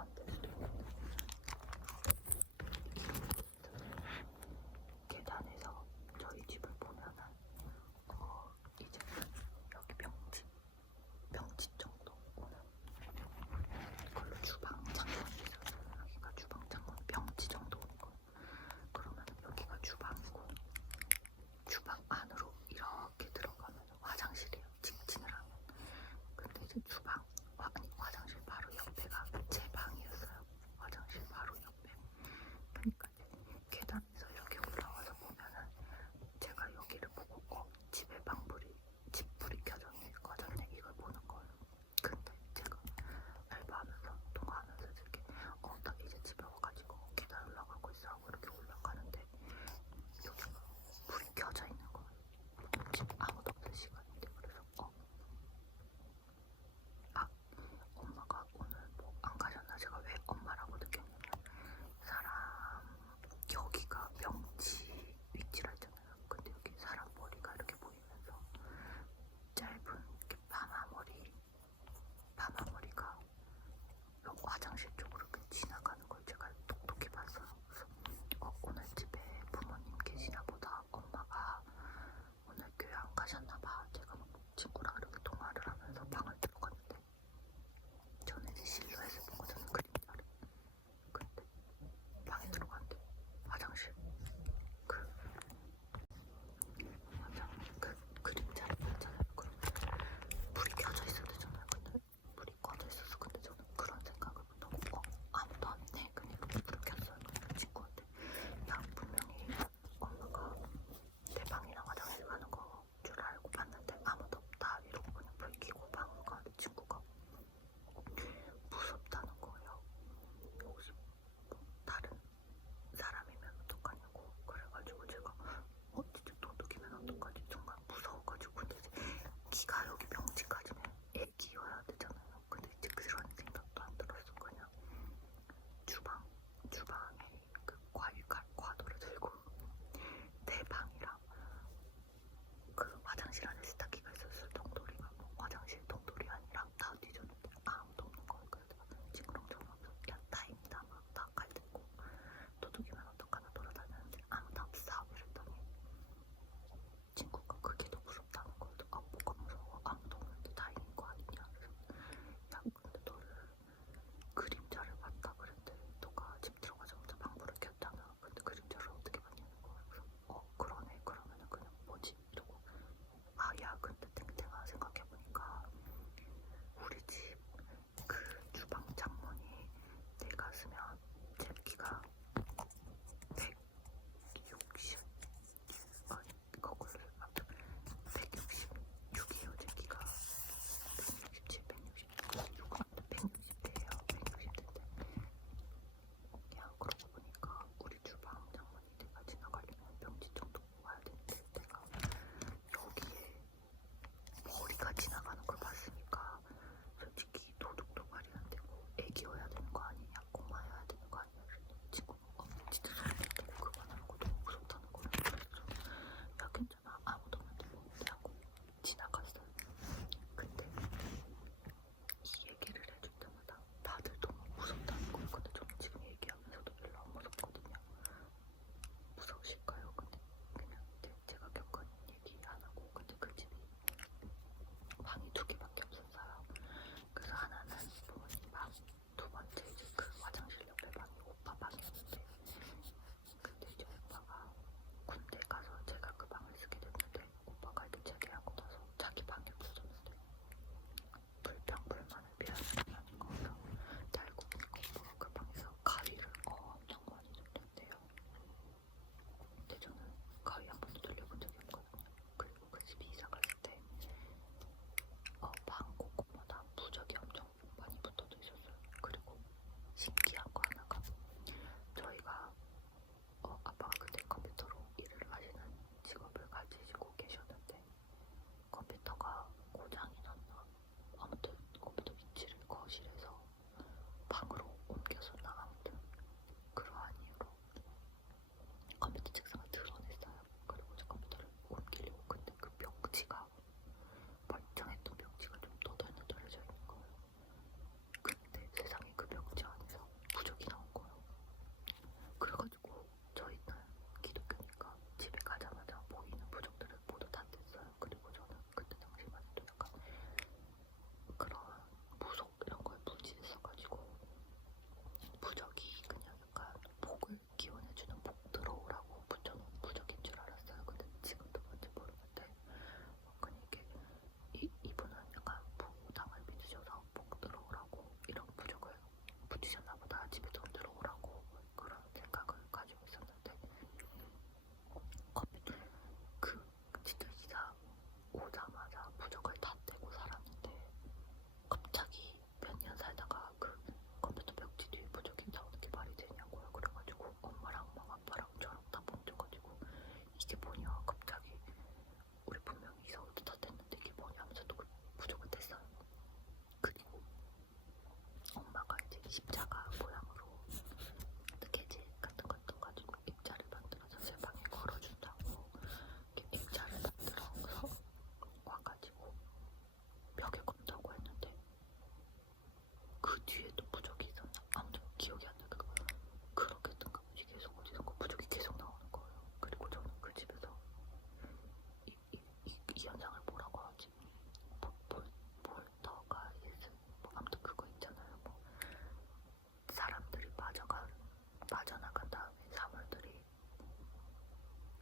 안 될 수도 있는데 계단에서 저희 집을 보면은 이제 여기 병집 정도 오는 걸로 주방 창문이 있어요. 여기가 주방 창문 병지 정도 오는 거. 그러면 여기가 주방이고 주방 안으로 이렇게 들어가면 화장실이에요. 직진을 하면. 근데 이제 주방 아니 화장실 바로 옆에가 제 방이었어요. 십자가 모양으로 스케치 같은 거 떠가지고 액자를 만들어서 제 방에 걸어준다고 이렇게 액자를 만들어서 와가지고 벽에 건다고 했는데 그 뒤에 또 부적이 있었나? 아무튼 기억이 안 나니까 그렇게 뜬가 보지 계속 어디선가 부적이 계속 나오는 거예요. 그리고 저는 그 집에서 이 현상을 뭐라고 하지? 폴터가이즈 뭐 아무튼 그거 있잖아요. 뭐 사람들이 빠져나간 다음에 사물들이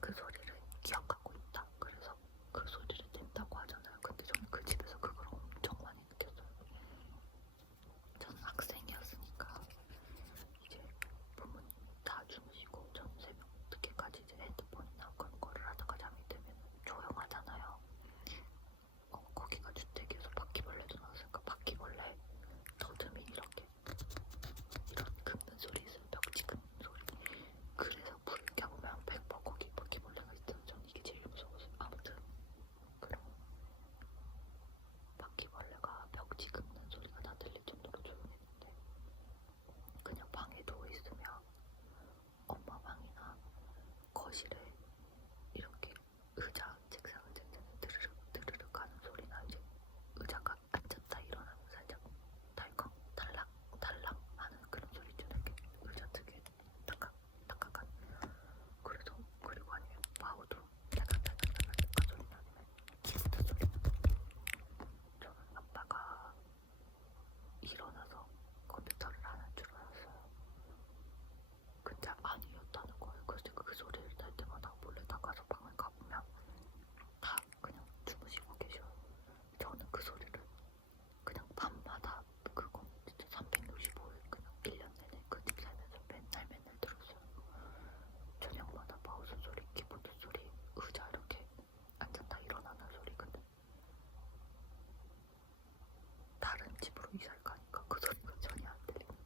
그 소리를 기억하고 있다. 그래서 그 소리를 낸다고 하잖아요. 근데 저는 그 집에서 그걸 엄청 많이 느꼈어요. 저는 학생이었으니까 이제 부모님이 다 주무시고 저는 새벽 늦게까지 이제 핸드폰이나 그런 거를 하다가 잠이 들면 조용하잖아요. 거기가 주택이어서 바퀴벌레도 나왔으니까 바퀴벌레 더듬이 이렇게 이런 긁는 소리 있어요. 벽지 긁는 소리. 그래서 불을 켜보면 100% 거기 바퀴벌레가 있어요. 전 이게 제일 무서웠어요. 아무튼 그럼 바퀴벌레가 벽지 긁는 소리가 다 들릴 정도로 조용했는데 그냥 방에 누워있으면 엄마 방이나 거실에 이렇게 의자, 책상을 쨌든 드르륵 드르륵 하는 소리나 이제 의자가 앉았다 일어나면 살짝 달컹 달락 달락 하는 그런 소리 좀 이렇게 의자 특유의 딱딱 딱딱 하는 그래서 그리고 아니면 파우도 따닥따닥따닥 소리 나면 키보드 소리 저는 아빠가 일어나서 컴퓨터를 하는 줄 알았어요. 근데 아니었다는 거예요. 그래서 그 소리를 날 때마다 몰래 나가서 방을 가보면 다 그냥 주무시고 계셔요. 저는 그 소리를 그냥 밤마다 그거 진짜 365일 그냥 1년 내내 그 집 살면서 맨날 들었어요. 저녁마다 마우스 소리, 키보드 소리, 의자 이렇게 앉았다 일어나는 소리. 근데 다른 집으로 이사를 가니까 그 소리가 전혀 안 들리는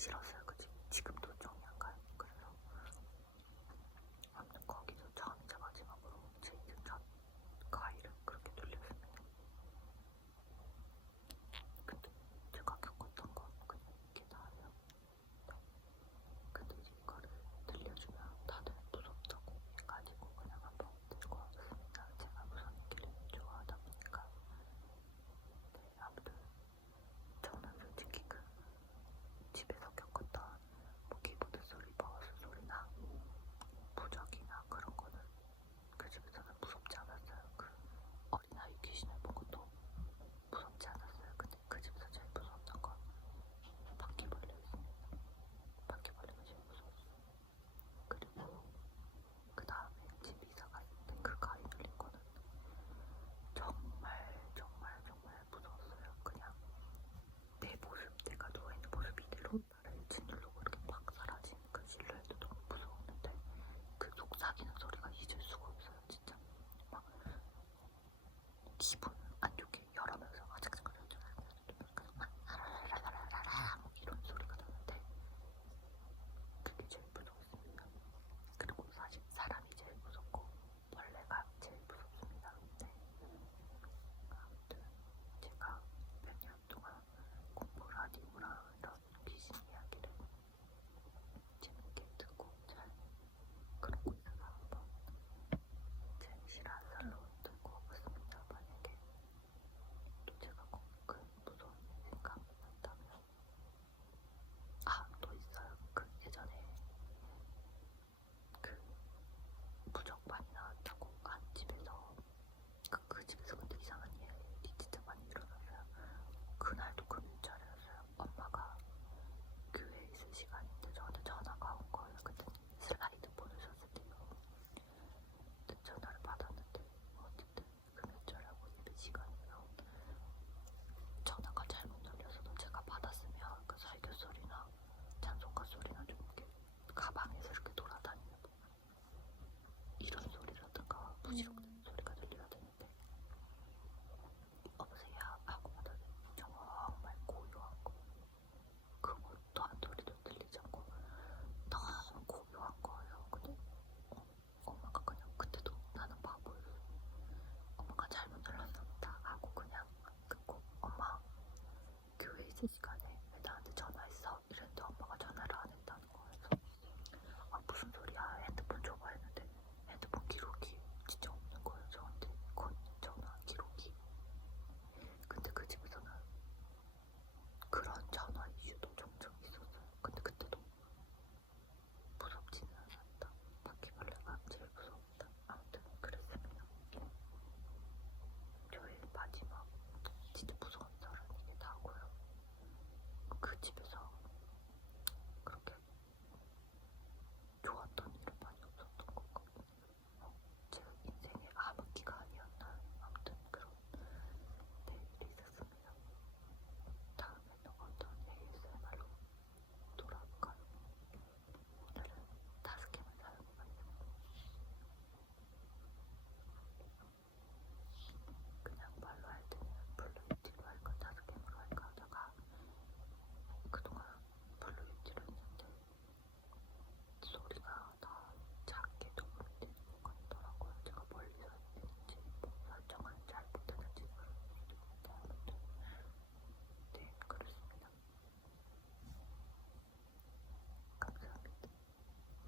싫었어요.